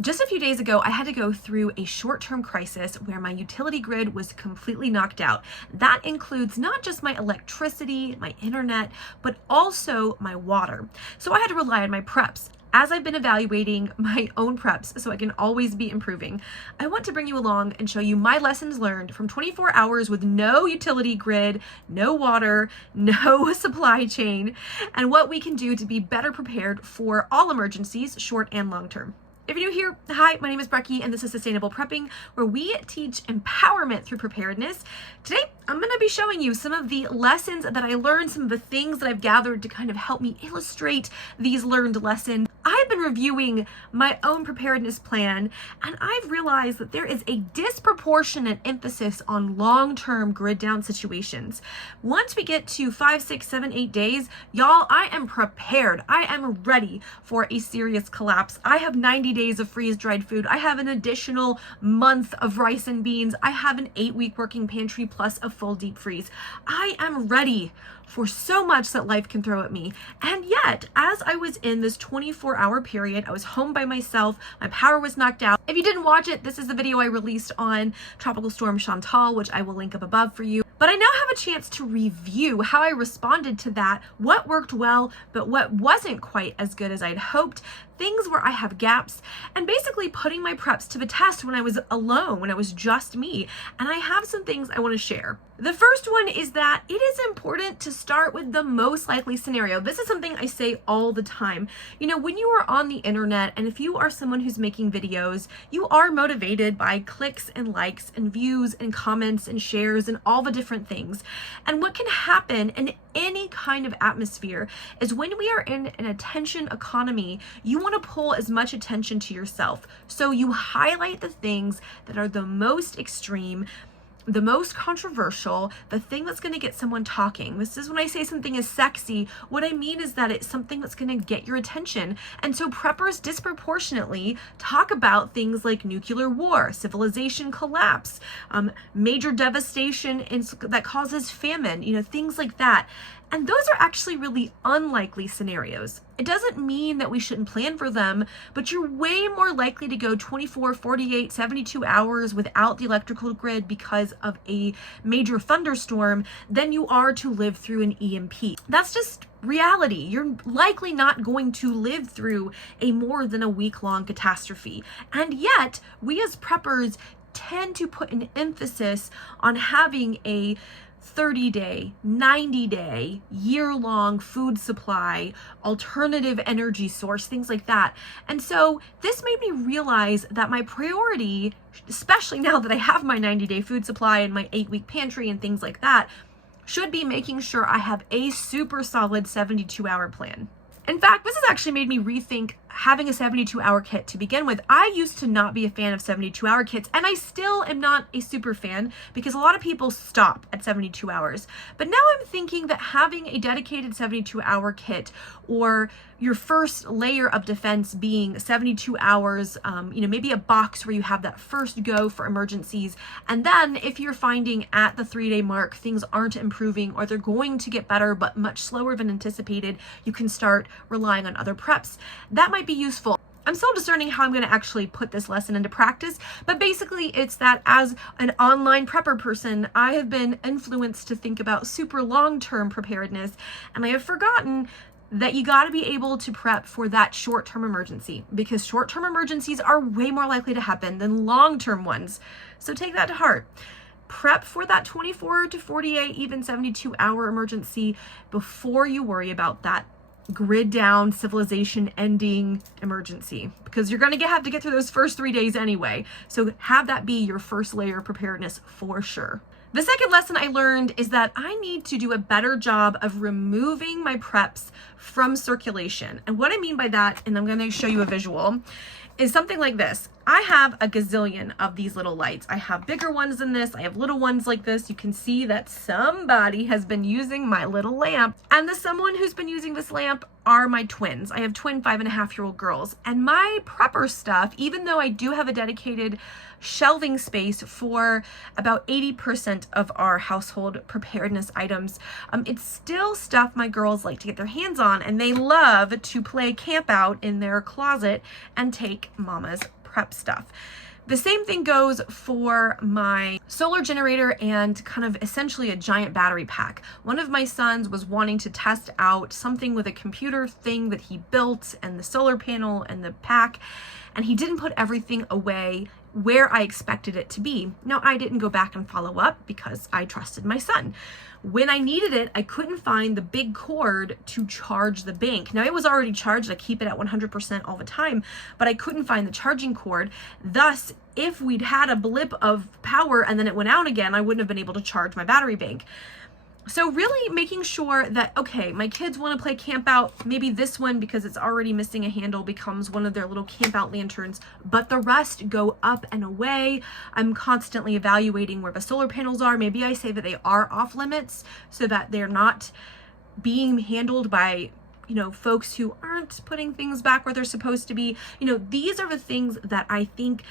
Just a few days ago, I had to go through a short-term crisis where my utility grid was completely knocked out. That includes not just my electricity, my internet, but also my water. So I had to rely on my preps. As I've been evaluating my own preps so I can always be improving, I want to bring you along and show you my lessons learned from 24 hours with no utility grid, no water, no supply chain, and what we can do to be better prepared for all emergencies, short and long term. If you're new here, hi, my name is Brecky, and this is Sustainable Prepping, where we teach empowerment through preparedness. Today, I'm going to be showing you some of the lessons that I learned, some of the things that I've gathered to kind of help me illustrate these learned lessons. I've been reviewing my own preparedness plan, and I've realized that there is a disproportionate emphasis on long-term grid down situations. Once we get to 5, 6, 7, 8 days, y'all, I am prepared. I am ready for a serious collapse. I have 90 days of freeze-dried food. I have an additional month of rice and beans. I have an 8-week working pantry plus a full deep freeze. I am ready for so much that life can throw at me. And yet, as I was in this 24-hour period, I was home by myself, my power was knocked out. If you didn't watch it, this is the video I released on Tropical Storm Chantal, which I will link up above for you. But I now have a chance to review how I responded to that, what worked well, but what wasn't quite as good as I'd hoped, things where I have gaps, and basically putting my preps to the test when I was alone, when it was just me. And I have some things I want to share. The first one is that it is important to start with the most likely scenario. This is something I say all the time. You know, when you are on the internet, and if you are someone who's making videos, you are motivated by clicks and likes and views and comments and shares and all the different things. And what can happen in any kind of atmosphere is when we are in an attention economy, you want to pull as much attention to yourself. So you highlight the things that are the most extreme, the most controversial, the thing that's going to get someone talking. This is when I say something is sexy, what I mean is that it's something that's going to get your attention. And so preppers disproportionately talk about things like nuclear war, civilization collapse, major devastation that causes famine, things like that. And those are actually really unlikely scenarios. It doesn't mean that we shouldn't plan for them, but you're way more likely to go 24, 48, 72 hours without the electrical grid because of a major thunderstorm than you are to live through an EMP. That's just reality. You're likely not going to live through a more than a week-long catastrophe. And yet, we as preppers tend to put an emphasis on having a 30-day, 90-day, year-long food supply, alternative energy source, things like that. And so this made me realize that my priority, especially now that I have my 90-day food supply and my 8-week pantry and things like that, should be making sure I have a super solid 72-hour plan. In fact, this has actually made me rethink having a 72-hour kit to begin with. I used to not be a fan of 72-hour kits, and I still am not a super fan because a lot of people stop at 72 hours. But now I'm thinking that having a dedicated 72-hour kit, or your first layer of defense being 72 hours, maybe a box where you have that first go for emergencies. And then if you're finding at the 3-day mark, things aren't improving or they're going to get better, but much slower than anticipated, you can start relying on other preps. That might be useful. I'm still discerning how I'm going to actually put this lesson into practice, but basically it's that as an online prepper person, I have been influenced to think about super long-term preparedness, and I have forgotten that you got to be able to prep for that short-term emergency, because short-term emergencies are way more likely to happen than long-term ones. So take that to heart. Prep for that 24 to 48, even 72-hour emergency before you worry about that grid down, civilization ending emergency, because you're going to have to get through those first 3 days anyway. So have that be your first layer of preparedness for sure. The second lesson I learned is that I need to do a better job of removing my preps from circulation. And what I mean by that, and I'm going to show you a visual, is something like this. I have a gazillion of these little lights. I have bigger ones than this. I have little ones like this. You can see that somebody has been using my little lamp. And the someone who's been using this lamp are my twins. I have twin 5.5-year-old girls. And my prepper stuff, even though I do have a dedicated shelving space for about 80% of our household preparedness items, it's still stuff my girls like to get their hands on, and they love to play camp out in their closet and take mama's prep stuff. The same thing goes for my solar generator and kind of essentially a giant battery pack. One of my sons was wanting to test out something with a computer thing that he built and the solar panel and the pack, and he didn't put everything away where I expected it to be. Now, I didn't go back and follow up because I trusted my son. When I needed it, I couldn't find the big cord to charge the bank. Now, it was already charged. I keep it at 100% all the time, but I couldn't find the charging cord. Thus, if we'd had a blip of power and then it went out again, I wouldn't have been able to charge my battery bank. So really making sure that, okay, my kids want to play camp out, maybe this one, because it's already missing a handle, becomes one of their little camp out lanterns, but the rest go up and away. I'm constantly evaluating where the solar panels are. Maybe I say that they are off limits so that they're not being handled by, folks who aren't putting things back where they're supposed to be. These are the things that I think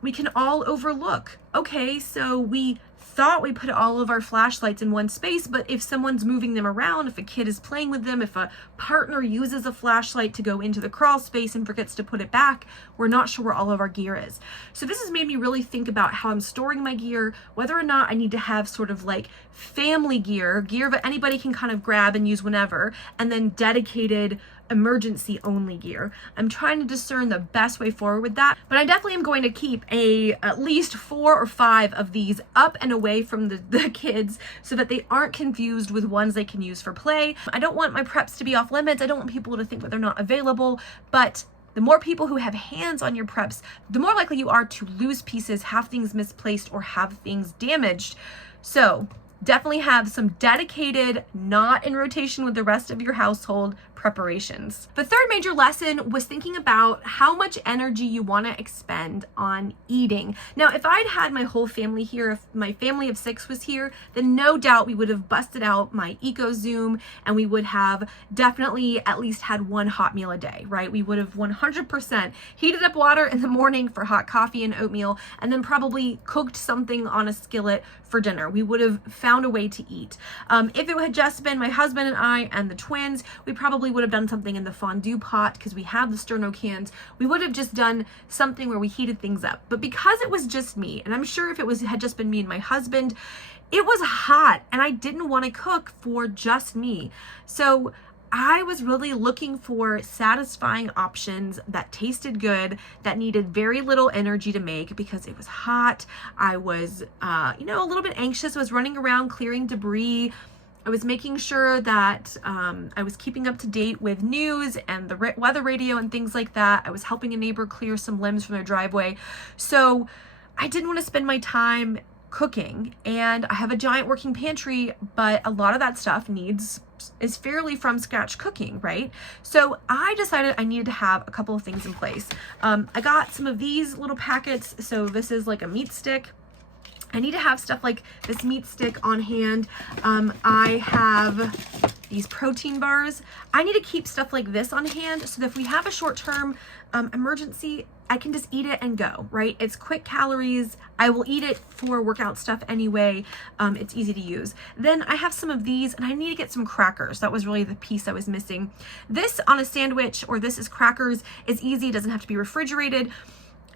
we can all overlook. Okay, so we thought we put all of our flashlights in one space, but if someone's moving them around, if a kid is playing with them, if a partner uses a flashlight to go into the crawl space and forgets to put it back, we're not sure where all of our gear is. So this has made me really think about how I'm storing my gear, whether or not I need to have sort of like family gear that anybody can kind of grab and use whenever, and then dedicated emergency only gear. I'm trying to discern the best way forward with that, but I definitely am going to keep at least 4 or 5 of these up and away from the kids so that they aren't confused with ones they can use for play. I don't want my preps to be off limits. I don't want people to think that they're not available, but the more people who have hands on your preps, the more likely you are to lose pieces, have things misplaced, or have things damaged. So definitely have some dedicated, not in rotation with the rest of your household, preparations. The third major lesson was thinking about how much energy you want to expend on eating. Now, if I'd had my whole family here, if my family of 6 was here, then no doubt we would have busted out my EcoZoom and we would have definitely at least had one hot meal a day, right? We would have 100% heated up water in the morning for hot coffee and oatmeal, and then probably cooked something on a skillet for dinner. We would have found a way to eat. If it had just been my husband and I and the twins, we probably would have done something in the fondue pot because we have the sterno cans. We would have just done something where we heated things up. But because it was just me, and I'm sure if it had just been me and my husband, it was hot and I didn't want to cook for just me. So I was really looking for satisfying options that tasted good, that needed very little energy to make because it was hot. I was, a little bit anxious. I was running around clearing debris. I was making sure that I was keeping up to date with news and the weather radio and things like that. I was helping a neighbor clear some limbs from their driveway. So I didn't want to spend my time cooking, and I have a giant working pantry, but a lot of that stuff is fairly from scratch cooking, right? So I decided I needed to have a couple of things in place. I got some of these little packets. So this is like a meat stick. I need to have stuff like this meat stick on hand. I have these protein bars. I need to keep stuff like this on hand so that if we have a short-term emergency, I can just eat it and go, right? It's quick calories. I will eat it for workout stuff anyway. It's easy to use. Then I have some of these, and I need to get some crackers. That was really the piece I was missing. This on a sandwich, or this is crackers, is easy. It doesn't have to be refrigerated.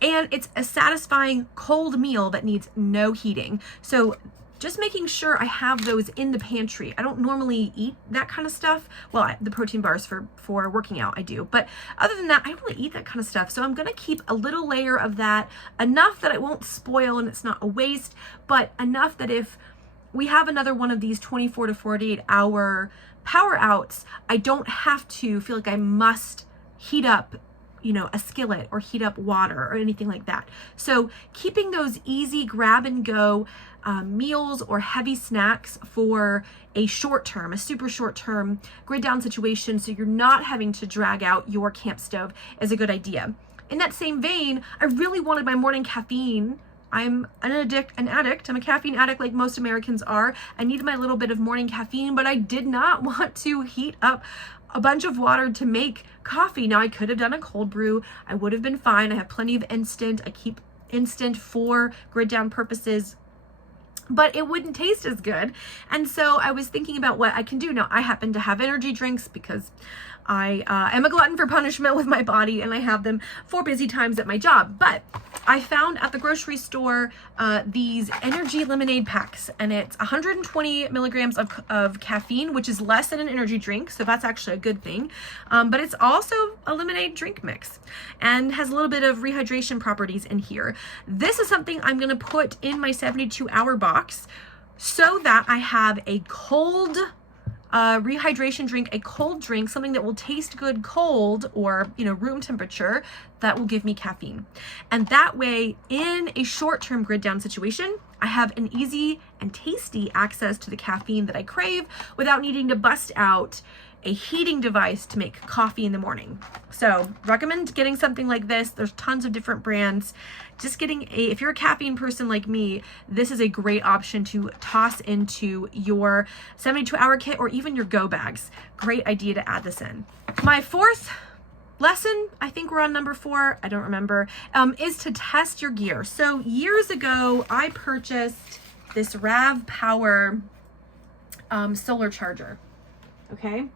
And it's a satisfying cold meal that needs no heating. So just making sure I have those in the pantry. I don't normally eat that kind of stuff. Well, the protein bars for working out, I do. But other than that, I don't really eat that kind of stuff. So I'm going to keep a little layer of that, enough that it won't spoil and it's not a waste, but enough that if we have another one of these 24 to 48 hour power outs, I don't have to feel like I must heat up a skillet or heat up water or anything like that. So keeping those easy grab and go meals or heavy snacks for a super short term grid down situation, so you're not having to drag out your camp stove, is a good idea. In that same vein, I really wanted my morning caffeine. I'm an addict. I'm a caffeine addict like most Americans are. I needed my little bit of morning caffeine, but I did not want to heat up a bunch of water to make coffee. Now, I could have done a cold brew. I would have been fine. I have plenty of instant. I keep instant for grid down purposes. but it wouldn't taste as good. And so I was thinking about what I can do. Now, I happen to have energy drinks because I am a glutton for punishment with my body, and I have them for busy times at my job. But I found at the grocery store these energy lemonade packs, and it's 120 milligrams of caffeine, which is less than an energy drink, so that's actually a good thing. But it's also a lemonade drink mix and has a little bit of rehydration properties in here. This is something I'm going to put in my 72-hour box so that I have a cold rehydration drink, a cold drink, something that will taste good cold or, room temperature, that will give me caffeine. And that way, in a short-term grid down situation, I have an easy and tasty access to the caffeine that I crave without needing to bust out a heating device to make coffee in the morning. So recommend getting something like this. There's tons of different brands. Just getting if you're a caffeine person like me, this is a great option to toss into your 72-hour kit or even your go bags. Great idea to add this in. My fourth lesson, I think we're on number 4, I don't remember, is to test your gear. So years ago, I purchased this RAV Power solar charger. Okay.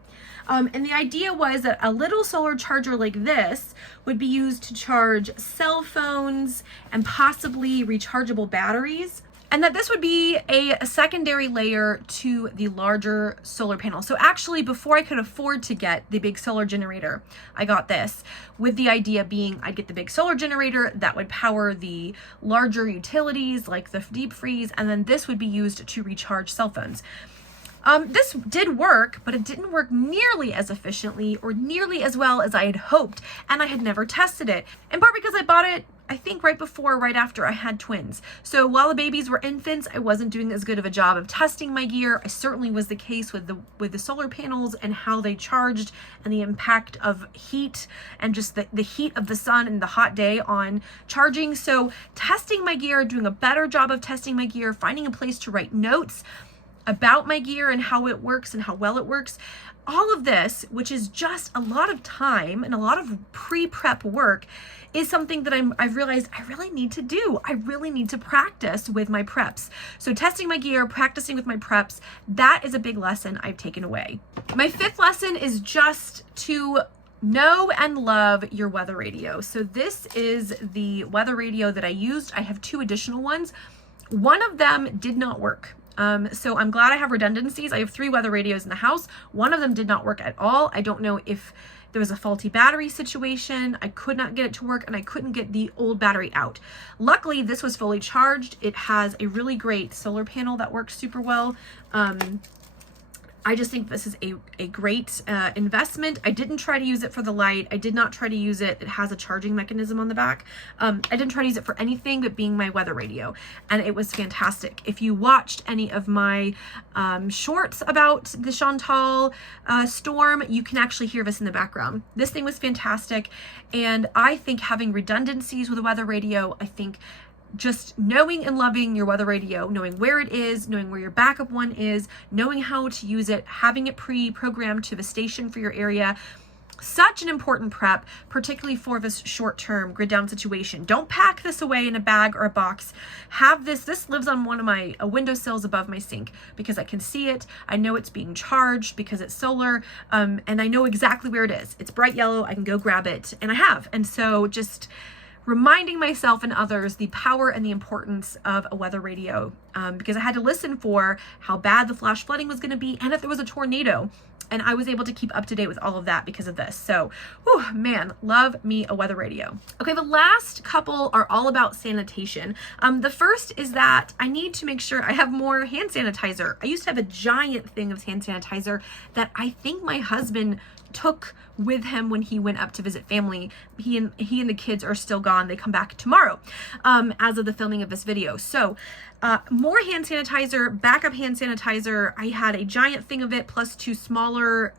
And the idea was that a little solar charger like this would be used to charge cell phones and possibly rechargeable batteries, and that this would be a secondary layer to the larger solar panel. So actually, before I could afford to get the big solar generator, I got this, with the idea being I'd get the big solar generator that would power the larger utilities like the deep freeze, and then this would be used to recharge cell phones. This did work, but it didn't work nearly as efficiently or nearly as well as I had hoped, and I had never tested it. In part because I bought it, I think right after I had twins. So while the babies were infants, I wasn't doing as good of a job of testing my gear. I certainly was the case with the solar panels and how they charged and the impact of heat and just the heat of the sun and the hot day on charging. So testing my gear, doing a better job of testing my gear, finding a place to write notes about my gear and how it works and how well it works. All of this, which is just a lot of time and a lot of pre-prep work, is something that I've realized I really need to do. I really need to practice with my preps. So testing my gear, practicing with my preps, that is a big lesson I've taken away. My 5th lesson is just to know and love your weather radio. So this is the weather radio that I used. I have 2 additional ones. One of them did not work. So I'm glad I have redundancies. I have 3 weather radios in the house. One of them did not work at all. I don't know if there was a faulty battery situation. I could not get it to work, and I couldn't get the old battery out. Luckily, this was fully charged. It has a really great solar panel that works super well. I just think this is a great investment. I didn't try to use it for the light. I did not try to use it. It has a chanting mechanism on the back. I didn't try to use it for anything but being my weather radio, and it was fantastic. If you watched any of my shorts about the Chantal storm, you can actually hear this in the background. This thing was fantastic, and I think having redundancies with a weather radio, I think just knowing and loving your weather radio, knowing where it is, knowing where your backup one is, knowing how to use it, having it pre-programmed to the station for your area, such an important prep, particularly for this short-term grid down situation. Don't pack this away in a bag or a box. Have this lives on one of my windowsills above my sink because I can see it. I know it's being charged because it's solar, and I know exactly where it is. It's bright yellow. I can go grab it, and I have. And so just reminding myself and others the power and the importance of a weather radio, because I had to listen for how bad the flash flooding was going to be and if there was a tornado, and I was able to keep up to date with all of that because of this. So, whew, man, love me a weather radio. Okay, the last couple are all about sanitation. The first is that I need to make sure I have more hand sanitizer. I used to have a giant thing of hand sanitizer that I think my husband took with him when he went up to visit family. He and the kids are still gone. They come back tomorrow, as of the filming of this video. So more hand sanitizer, backup hand sanitizer. I had a giant thing of it plus 2 smaller,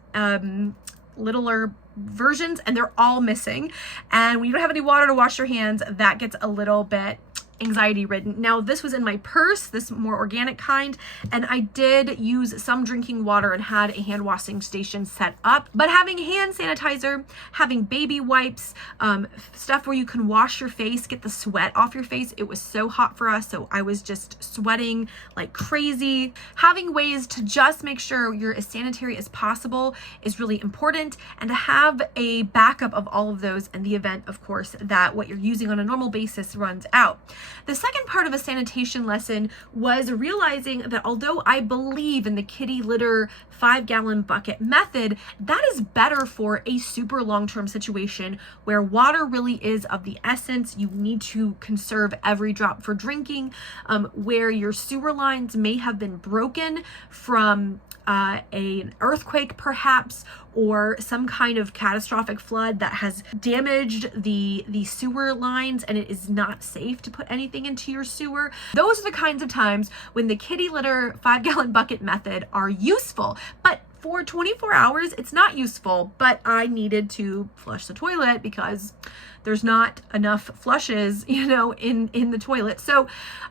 littler versions, and they're all missing. And when you don't have any water to wash your hands, that gets a little bit anxiety ridden. Now, this was in my purse, this more organic kind, and I did use some drinking water and had a hand washing station set up. But having hand sanitizer, having baby wipes, stuff where you can wash your face, get the sweat off your face. It was so hot for us, so I was just sweating like crazy. Having ways to just make sure you're as sanitary as possible is really important, and to have a backup of all of those in the event, of course, that what you're using on a normal basis runs out. The second part of a sanitation lesson was realizing that although I believe in the kitty litter 5-gallon bucket method, that is better for a super long-term situation where water really is of the essence. You need to conserve every drop for drinking, where your sewer lines may have been broken from an earthquake perhaps, or some kind of catastrophic flood that has damaged the sewer lines and it is not safe to put anything into your sewer. Those are the kinds of times when the kitty litter 5-gallon bucket method are useful. But for 24 hours, it's not useful. But I needed to flush the toilet because there's not enough flushes, in the toilet. So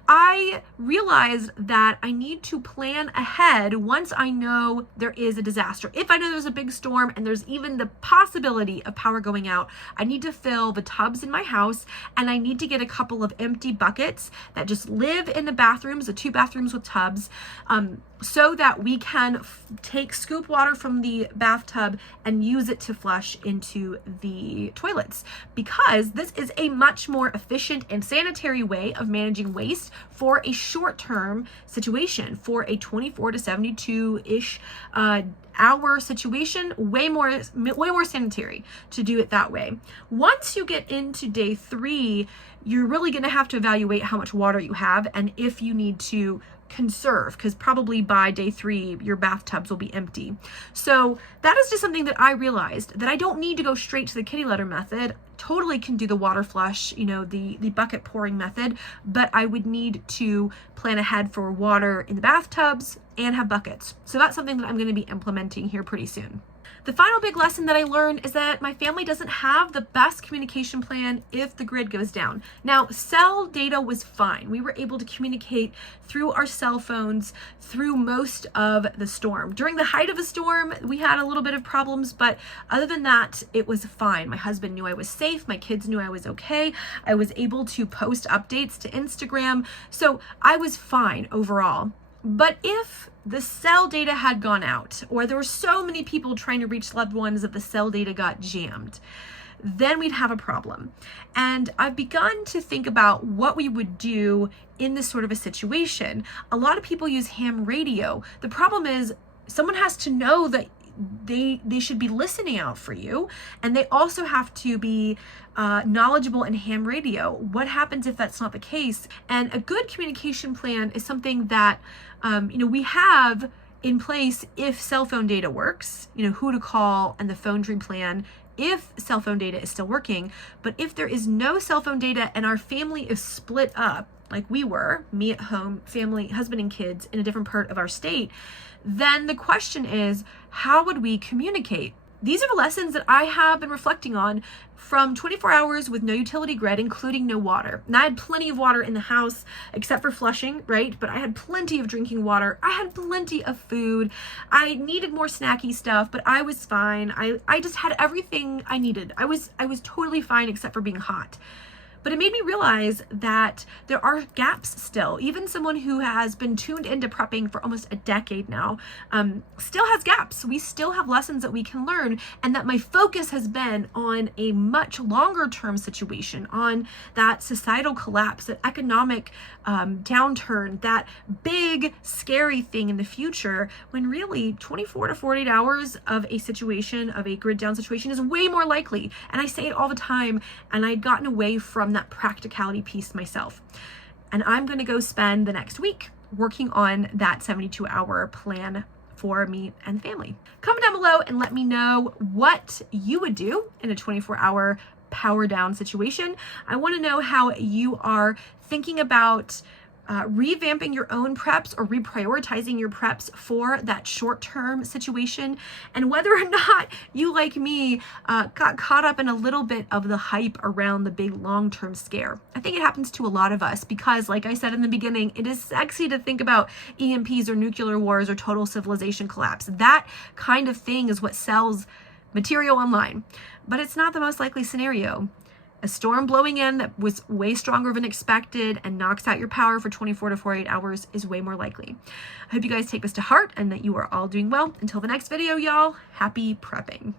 I realized that I need to plan ahead once I know there is a disaster. If I know there's a big storm and there's even the possibility of power going out, I need to fill the tubs in my house, and I need to get a couple of empty buckets that just live in the bathrooms, the 2 bathrooms with tubs, so that we can take scoop water from the bathtub and use it to flush into the toilets, because this is a much more efficient and sanitary way of managing waste for a short-term situation. For a 24 to 72-ish hour situation, way more sanitary to do it that way. Once you get into day 3, you're really going to have to evaluate how much water you have and if you need to conserve, because probably by day 3 your bathtubs will be empty. So that is just something that I realized, that I don't need to go straight to the kitty litter method. Totally can do the water flush, the bucket pouring method, but I would need to plan ahead for water in the bathtubs and have buckets. So that's something that I'm going to be implementing here pretty soon. The final big lesson that I learned is that my family doesn't have the best communication plan if the grid goes down. Now, cell data was fine. We were able to communicate through our cell phones through most of the storm. During the height of a storm, we had a little bit of problems, but other than that, it was fine. My husband knew I was safe. My kids knew I was okay. I was able to post updates to Instagram. So I was fine overall. But if the cell data had gone out, or there were so many people trying to reach loved ones that the cell data got jammed, then we'd have a problem. And I've begun to think about what we would do in this sort of a situation. A lot of people use ham radio. The problem is someone has to know that they should be listening out for you, and they also have to be knowledgeable in ham radio. What happens if that's not the case? And a good communication plan is something that we have in place if cell phone data works, who to call and the phone tree plan if cell phone data is still working. But if there is no cell phone data and our family is split up, like we were, me at home, family, husband and kids in a different part of our state, then the question is, how would we communicate? These are the lessons that I have been reflecting on from 24 hours with no utility grid, including no water. And I had plenty of water in the house, except for flushing, right? But I had plenty of drinking water. I had plenty of food. I needed more snacky stuff, but I was fine. I just had everything I needed. I was totally fine except for being hot. But it made me realize that there are gaps still. Even someone who has been tuned into prepping for almost a decade now still has gaps. We still have lessons that we can learn, and that my focus has been on a much longer term situation, on that societal collapse, that economic downturn, that big scary thing in the future, when really 24 to 48 hours of a situation, of a grid down situation, is way more likely. And I say it all the time, and I'd gotten away from that practicality piece myself. And I'm going to go spend the next week working on that 72-hour plan for me and the family. Comment down below and let me know what you would do in a 24-hour power down situation. I want to know how you are thinking about revamping your own preps or reprioritizing your preps for that short-term situation, and whether or not you, like me, got caught up in a little bit of the hype around the big long-term scare. I think it happens to a lot of us because, like I said in the beginning, it is sexy to think about EMPs or nuclear wars or total civilization collapse. That kind of thing is what sells material online, but it's not the most likely scenario. A storm blowing in that was way stronger than expected and knocks out your power for 24 to 48 hours is way more likely. I hope you guys take this to heart and that you are all doing well. Until the next video, y'all, happy prepping.